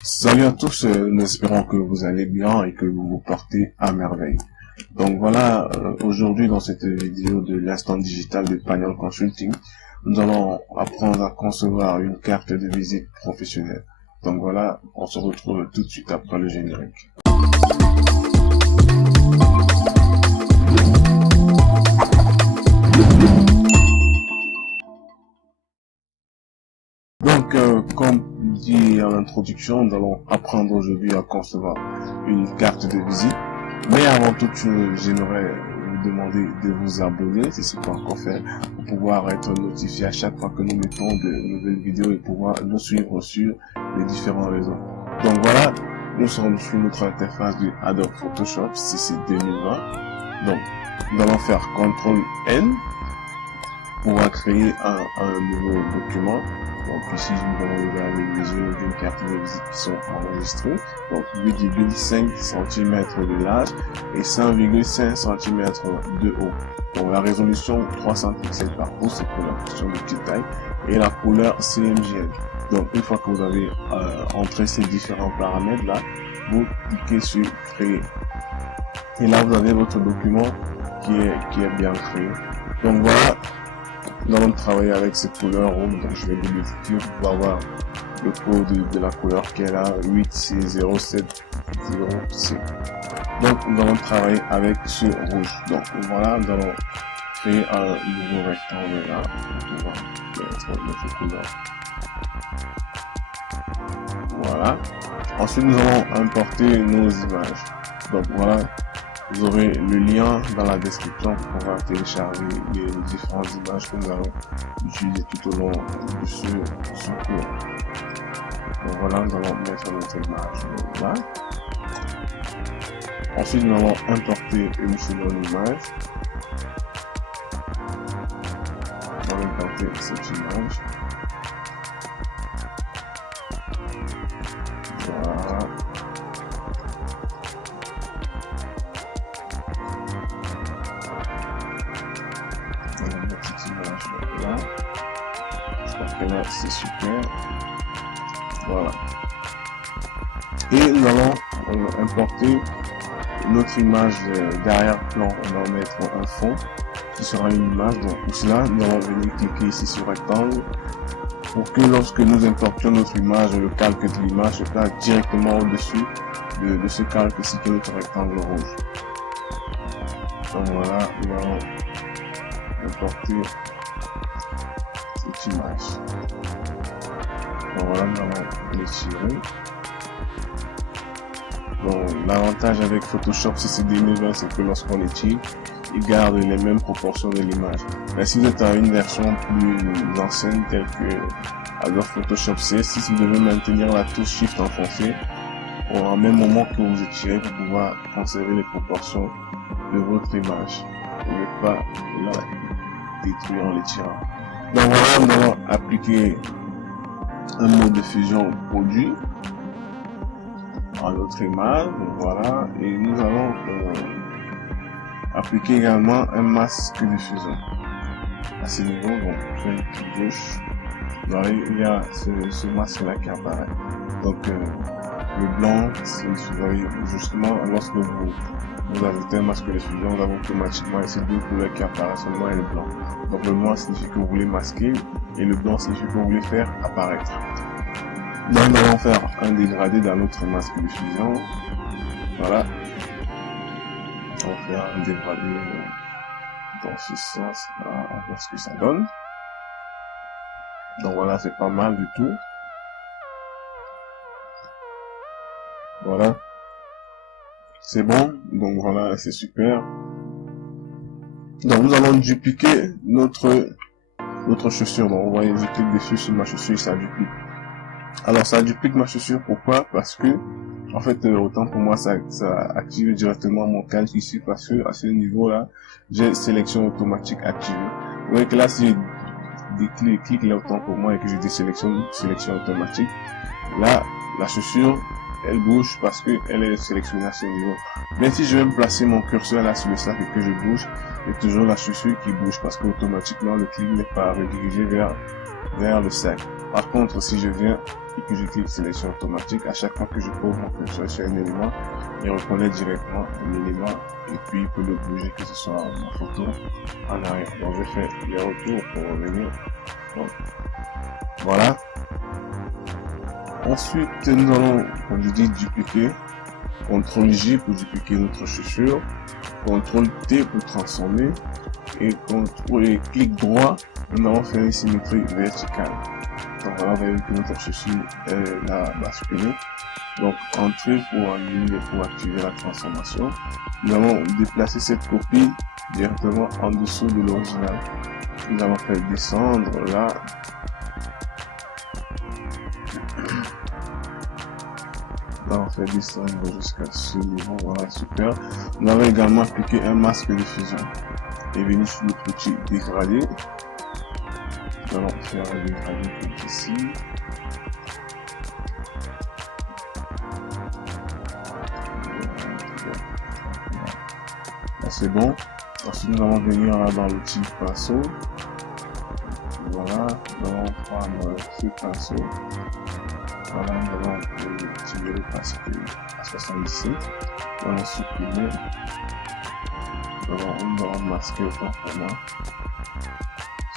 Salut à tous, nous espérons que vous allez bien et que vous vous portez à merveille. Donc voilà, aujourd'hui dans cette vidéo de l'instant digital de Pagnol Consulting, nous allons apprendre à concevoir une carte de visite professionnelle. Donc voilà, on se retrouve tout de suite après le générique. Donc, comme dit à l'introduction, nous allons apprendre aujourd'hui à concevoir une carte de visite. Mais avant toute chose, j'aimerais vous demander de vous abonner, si ce n'est pas encore fait, pour pouvoir être notifié à chaque fois que nous mettons de nouvelles vidéos et pouvoir nous suivre sur les différents réseaux. Donc voilà, nous sommes sur notre interface du Adobe Photoshop CC 2020. Donc, nous allons faire CTRL-N pour créer un nouveau document. Donc ici, nous allons ouvrir les mesures d'une carte de visite qui sont enregistrées. Donc 8,5 cm de large et 5,5 cm de haut. Donc la résolution 300 pixels par pouce, c'est pour la question de petite taille. Et la couleur CMYK. Donc une fois que vous avez entré ces différents paramètres là, vous cliquez sur créer. Et là vous avez votre document qui est bien créé. Donc voilà. Nous allons travailler avec cette couleur rouge, donc je vais double-cliquer pour pouvoir voir le code de la couleur qui est là, 8C07C. Donc nous allons travailler avec ce rouge. Donc voilà, nous allons créer un nouveau rectangle là pour pouvoir mettre notre couleur. Voilà. Ensuite nous allons importer nos images. Donc voilà. Vous aurez le lien dans la description pour pouvoir télécharger les différentes images que nous allons utiliser tout au long de ce cours. Donc voilà, nous allons mettre notre image là. Ensuite, nous allons importer une seconde image. Nous allons importer cette image. Voilà. Là, j'espère que là c'est super. Voilà. Et nous allons importer notre image d'arrière-plan. On va mettre un fond qui sera une image. Donc pour cela, nous allons venir cliquer ici sur rectangle pour que lorsque nous importions notre image, le calque de l'image se place directement au-dessus de ce calque ici qui est notre rectangle rouge. Donc voilà, nous allons importer cette image. Donc voilà, nous allons l'étirer. Donc l'avantage avec Photoshop CC 2020, c'est que lorsqu'on l'étire, il garde les mêmes proportions de l'image. Mais si vous êtes à une version plus ancienne telle que Adobe Photoshop CS6, vous devez maintenir la touche Shift enfoncée au même moment que vous étirez pour pouvoir conserver les proportions de votre image. Vous n'êtes pas là détruire en l'étirant. Donc voilà, nous allons appliquer un mode de fusion produit à notre image. Donc voilà, et nous allons appliquer également un masque de fusion à ce niveau. Donc je fais une clic gauche. Voilà, il y a ce masque là qui apparaît. Donc le blanc, justement lorsque vous ajoutez un masque de fusion, vous avez automatiquement ces deux couleurs qui apparaissent, le noir et le blanc. Donc le noir signifie que vous voulez masquer et le blanc signifie que vous voulez faire apparaître. Donc nous allons faire un dégradé dans notre masque de fusion. Voilà. On va faire un dégradé dans ce sens. Voilà, on va voir ce que ça donne. Donc voilà, c'est pas mal du tout. Voilà. C'est bon, donc voilà, c'est super. Donc nous allons dupliquer notre chaussure. Donc vous voyez, je clique dessus sur ma chaussure, ça duplique. Alors ça duplique ma chaussure, pourquoi? Parce que en fait, autant pour moi, ça active directement mon calque ici, parce que à ce niveau-là, j'ai sélection automatique activée. Vous voyez que là, si je clique là autant pour moi et que je désélectionne sélection automatique, là, la chaussure, elle bouge parce qu'elle est sélectionnée à ce niveau. Mais si je vais me placer mon curseur là sur le sac et que je bouge, il y a toujours la chaussure qui bouge parce qu'automatiquement le clic n'est pas redirigé vers le sac. Par contre, si je viens et que je clique sélection automatique, à chaque fois que je pose mon curseur sur un élément, il reconnaît directement l'élément et puis il peut le bouger, que ce soit ma photo en arrière. Donc je fais les retours pour revenir. Donc, voilà. Ensuite, nous allons, comme je dis, dupliquer. CTRL J pour dupliquer notre chaussure. CTRL T pour transformer. Et clic droit, nous allons faire une symétrie verticale. Donc voilà, vous voyez que notre chaussure est là basculée. Donc entrer pour annuler, pour activer la transformation. Nous allons déplacer cette copie directement en dessous de l'original. Nous allons faire descendre là. Là, on fait descendre jusqu'à ce niveau. Voilà, super. Nous allons également appliquer un masque de fusion. Et venir sur le petit dégradé. Nous allons faire un dégradé comme ici. Là, c'est bon. Ensuite, nous allons venir là dans l'outil pinceau. Voilà, nous allons prendre ce pinceau. Voilà, nous allons tirer le pinceau à 77. Nous allons supprimer. Nous allons masquer autant format.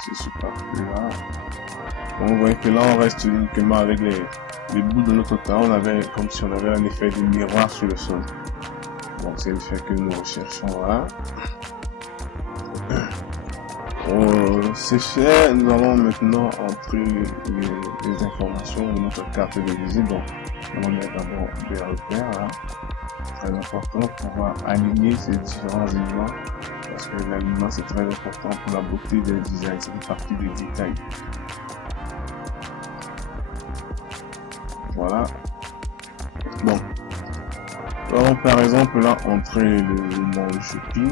C'est super là. Donc, vous voyez que là, on reste uniquement avec les bouts de notre temps. On avait comme si on avait un effet de miroir sur le sol. Donc, c'est l'effet que nous recherchons là. C'est fait, nous allons maintenant entrer les informations de notre carte de visite. Donc, on va mettre d'abord des repères là. Très important pour pouvoir aligner ces différents éléments parce que l'alignement c'est très important pour la beauté des designs, c'est une partie des détails. Voilà. Bon. Alors par exemple là entrer le mot shopping.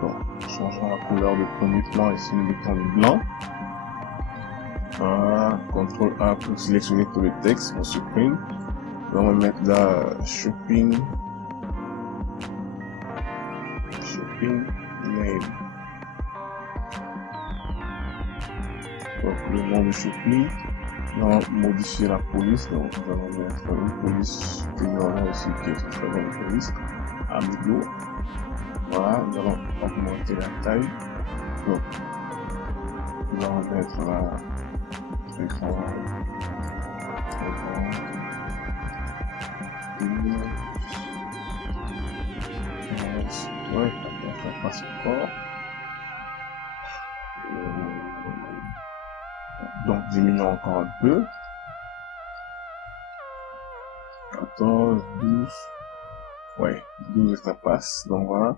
Bon, changeons la couleur du premier plan ici, nous mettons le blanc. Voilà, CTRL A pour sélectionner tout le texte, on supprime. On va mettre là shopping name. Donc le nom de shopping, nous allons modifier la police, donc nous allons mettre une police que nous avons ici qui est très bonne police, Amigo. Voilà, nous allons augmenter la taille. Donc nous allons mettre là écran, ouais, on passe encore. Donc diminuons encore un peu. 14, 12, ouais, 12 et ça passe. Donc voilà.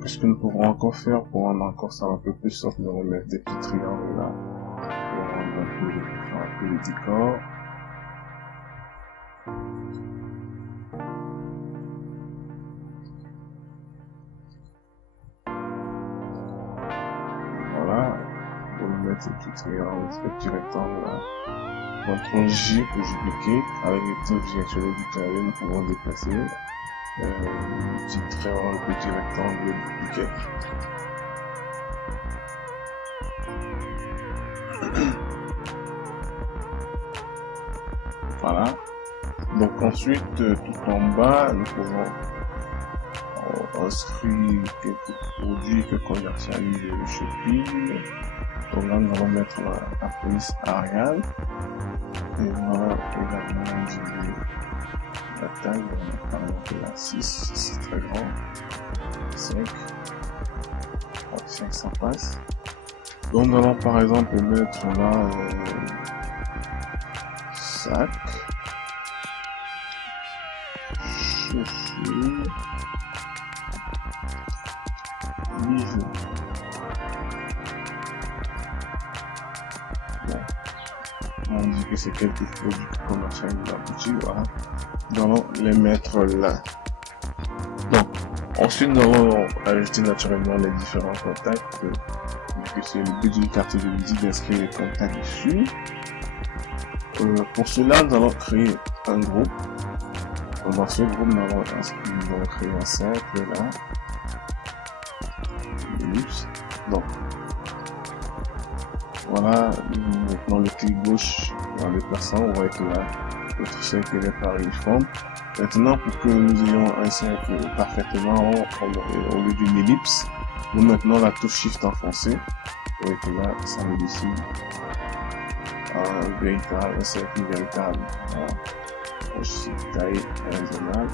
Qu'est-ce que nous pouvons encore faire pour rendre encore ça un peu plus soft? Nous allons mettre des petits triangles là pour rendre un peu le décor. Voilà, on va mettre ces petits triangles, ces petits rectangles là. CTRL J pour dupliquer. Avec les petits directionnels du clavier, nous pouvons déplacer petit rectangle dupliqué. Voilà. Donc ensuite, tout en bas, nous pouvons inscrire quelques produits que commercialise le shopping. Donc là, nous allons mettre la police Arial. Et nous allons également diminuer la taille. On va mettre la 6, c'est très grand. 5. 5, ça passe. Donc nous allons par exemple mettre là sac, chaussures, bijoux. On dit que c'est quelques produits commerciaux de la boutique, voilà. Nous allons les mettre là. Donc, ensuite nous allons ajouter naturellement les différents contacts, vu que c'est le but d'une carte de visite d'inscrire les contacts dessus. Pour cela, nous allons créer un groupe. Dans ce groupe, nous allons créer un cercle là. ellipse. Donc, voilà, maintenant le clic gauche en déplaçant, on voit que là, notre cercle est par uniforme. Maintenant, pour que nous ayons un cercle parfaitement au lieu d'une ellipse, nous maintenons la touche Shift enfoncée. Vous voyez que là, ça nous décide un cercle véritable. Voilà. Taille raisonnable.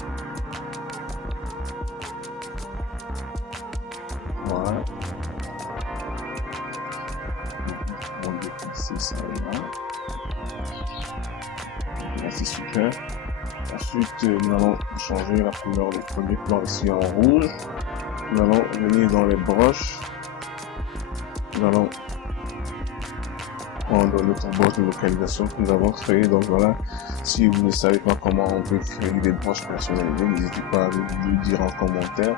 Voilà. On va déplacer ça là. Là, c'est super. Ensuite, nous allons changer la couleur du premier plan ici en rouge. Nous allons venir dans les broches. Nous allons prendre notre broche de localisation que nous avons créée. Donc voilà, si vous ne savez pas comment on peut créer des broches personnalisées, n'hésitez pas à le dire en commentaire.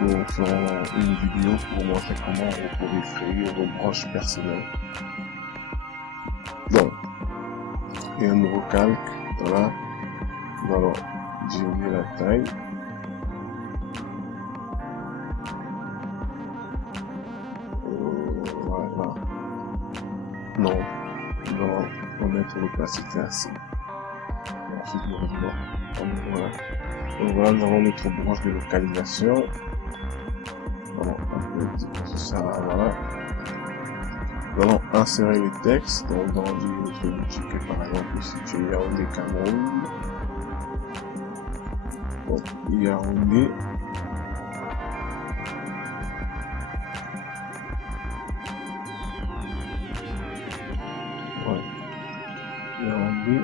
Nous ferons une vidéo pour vous montrer comment vous pouvez créer vos broches personnelles. Donc, et un nouveau calque. Voilà, nous allons diminuer la taille. Voilà. Non, nous allons remettre l'opacité à 100. Ensuite, nous revenons. Voilà. Donc voilà, nous avons notre branche de localisation. Voilà, on peut dire ça, voilà. Nous allons insérer le texte donc dans une boutique, par exemple ici tu es Yaoundé Cameroun. Donc Yaoundé. Ouais. Yaoundé.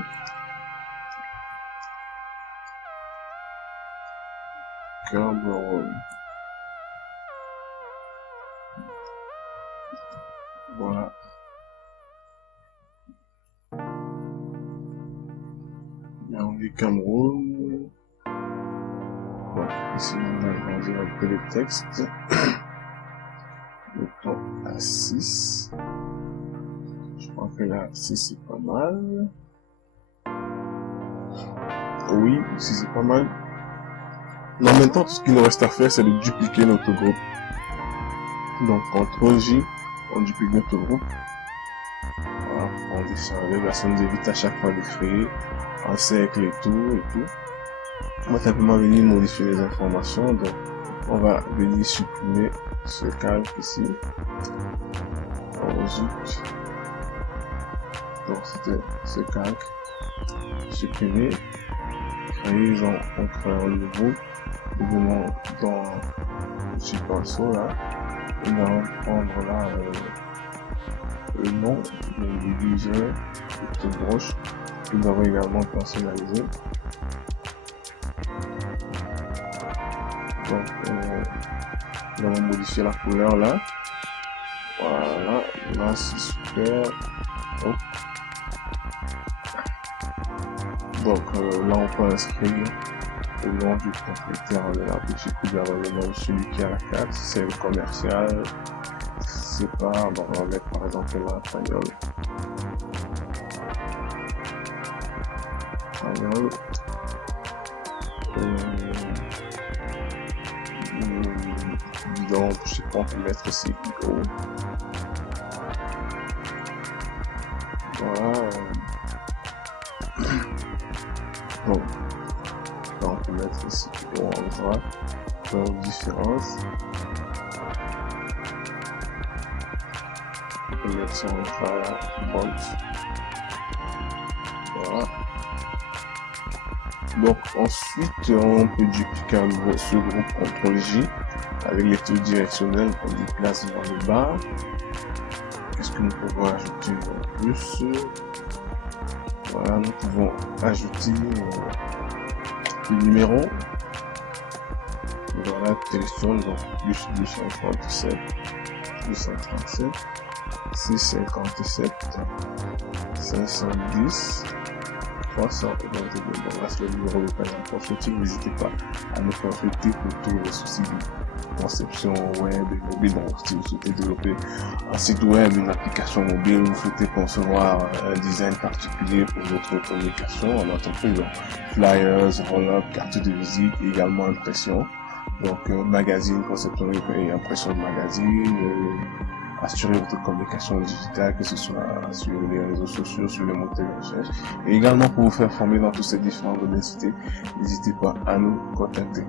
Cameroun. Voilà. Yaoundé Cameroun. Voilà. Ici, on va agrandir un peu le texte. Mettons à 6. Je crois que là, 6 c'est pas mal. Oui, 6 c'est pas mal. En même temps, tout ce qu'il nous reste à faire, c'est de dupliquer notre groupe. Donc, CTRL J, on duplique notre groupe. Voilà, on descend avec, ça nous évite à chaque fois de créer un cercle et tout. On va simplement venir modifier les informations. Donc, on va venir supprimer ce calque ici. Ensuite, donc c'était ce calque. Supprimer. Créer, on crée un nouveau. Nous venons dans le petit pinceau là. Et nous allons prendre là le nom du diviseur, cette broche que nous avons également personnalisé. Donc nous allons modifier la couleur là. Voilà, là c'est super. Hop. Donc là on peut inscrire le nom du propriétaire de la boutique ou bien le nom de celui qui a la carte, c'est le commercial, c'est pas, bon, on va mettre par exemple là, Pagnol. Donc je sais pas, on peut mettre ici Go. Voilà. Donc là, on peut mettre ici Go en gras, leur différence. On peut mettre ça en gras, bolt. Voilà. Donc ensuite, on peut dupliquer à nouveau ce groupe CTRL J avec les taux directionnels qu'on déplace dans le bas. Qu'est-ce que nous pouvons ajouter en plus? Voilà, nous pouvons ajouter le numéro. Voilà, téléphone, donc plus 237, 237, 657, 510. 322. Donc là, c'est le numéro de page en consulting. N'hésitez pas à nous consulter pour tous les soucis de conception web et mobile. Donc, si vous souhaitez développer un site web, une application mobile, vous souhaitez concevoir un design particulier pour votre communication en entreprise, donc flyers, roll-up, carte de visite, également impression. Donc, magazine, conception et impression de magazine, assurer votre communication digitale, que ce soit sur les réseaux sociaux, sur les moteurs de recherche, et également pour vous faire former dans toutes ces différentes domaines, n'hésitez pas à nous contacter.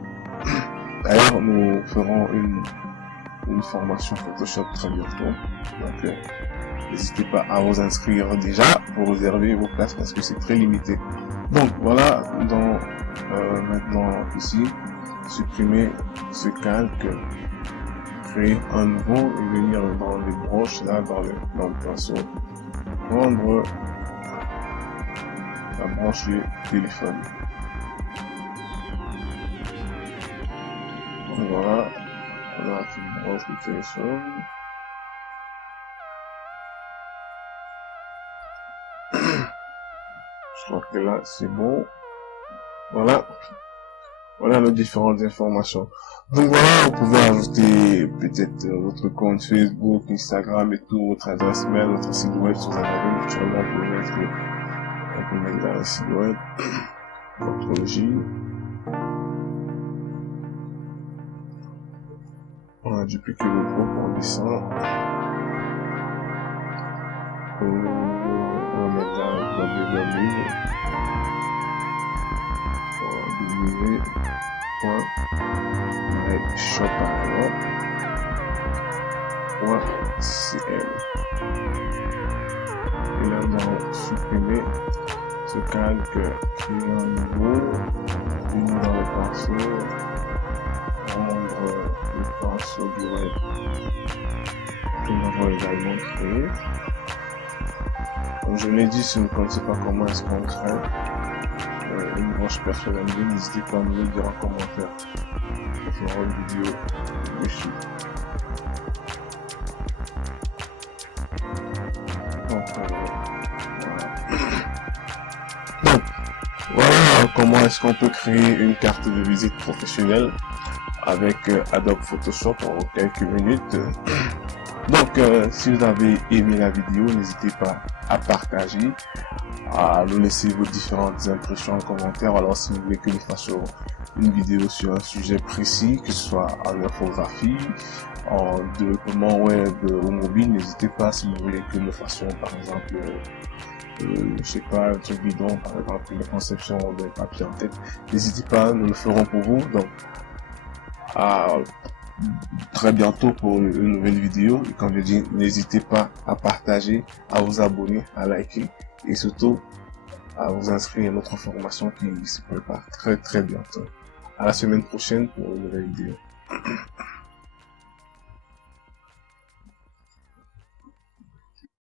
D'ailleurs, nous ferons une formation Photoshop très bientôt. Donc, n'hésitez pas à vous inscrire déjà pour réserver vos places parce que c'est très limité. Donc, voilà, maintenant ici, supprimer ce calque, créer un nouveau et venir dans les broches, là, dans le pinceau, prendre la branche du téléphone. Voilà, on a une branche du téléphone. Je crois que là, c'est bon. Voilà. Voilà nos différentes informations. Donc voilà, vous pouvez ajouter peut-être votre compte Facebook, Instagram et tout, votre adresse mail, votre site web si vous en avez. Naturellement, on peut mettre dans le site web, votre J. On a dupliqué le groupe, on descend. On va mettre dans www.shop.cl. Et là, on va supprimer ce calque qui est en nouveau, venir dans le pinceau, rendre le pinceau du web que nous avons également créé. Comme je l'ai dit, si vous ne connaissez pas comment est-ce qu'on crée une branche personnalisée, n'hésitez pas à me le dire en commentaire. On fera une vidéo dessus. Donc, voilà comment est-ce qu'on peut créer une carte de visite professionnelle avec Adobe Photoshop en quelques minutes. Donc, si vous avez aimé la vidéo, n'hésitez pas à partager, à nous laisser vos différentes impressions en commentaire. Alors, si vous voulez que nous fassions une vidéo sur un sujet précis, que ce soit en infographie, en développement web ou mobile, n'hésitez pas. Si vous voulez que nous fassions, par exemple, je sais pas, un truc bidon, par exemple, une conception de papier en tête, n'hésitez pas, nous le ferons pour vous. Donc, à très bientôt pour une nouvelle vidéo. Et comme je dis, n'hésitez pas à partager, à vous abonner, à liker et surtout à vous inscrire à notre formation qui se prépare très bientôt. À la semaine prochaine pour une nouvelle vidéo.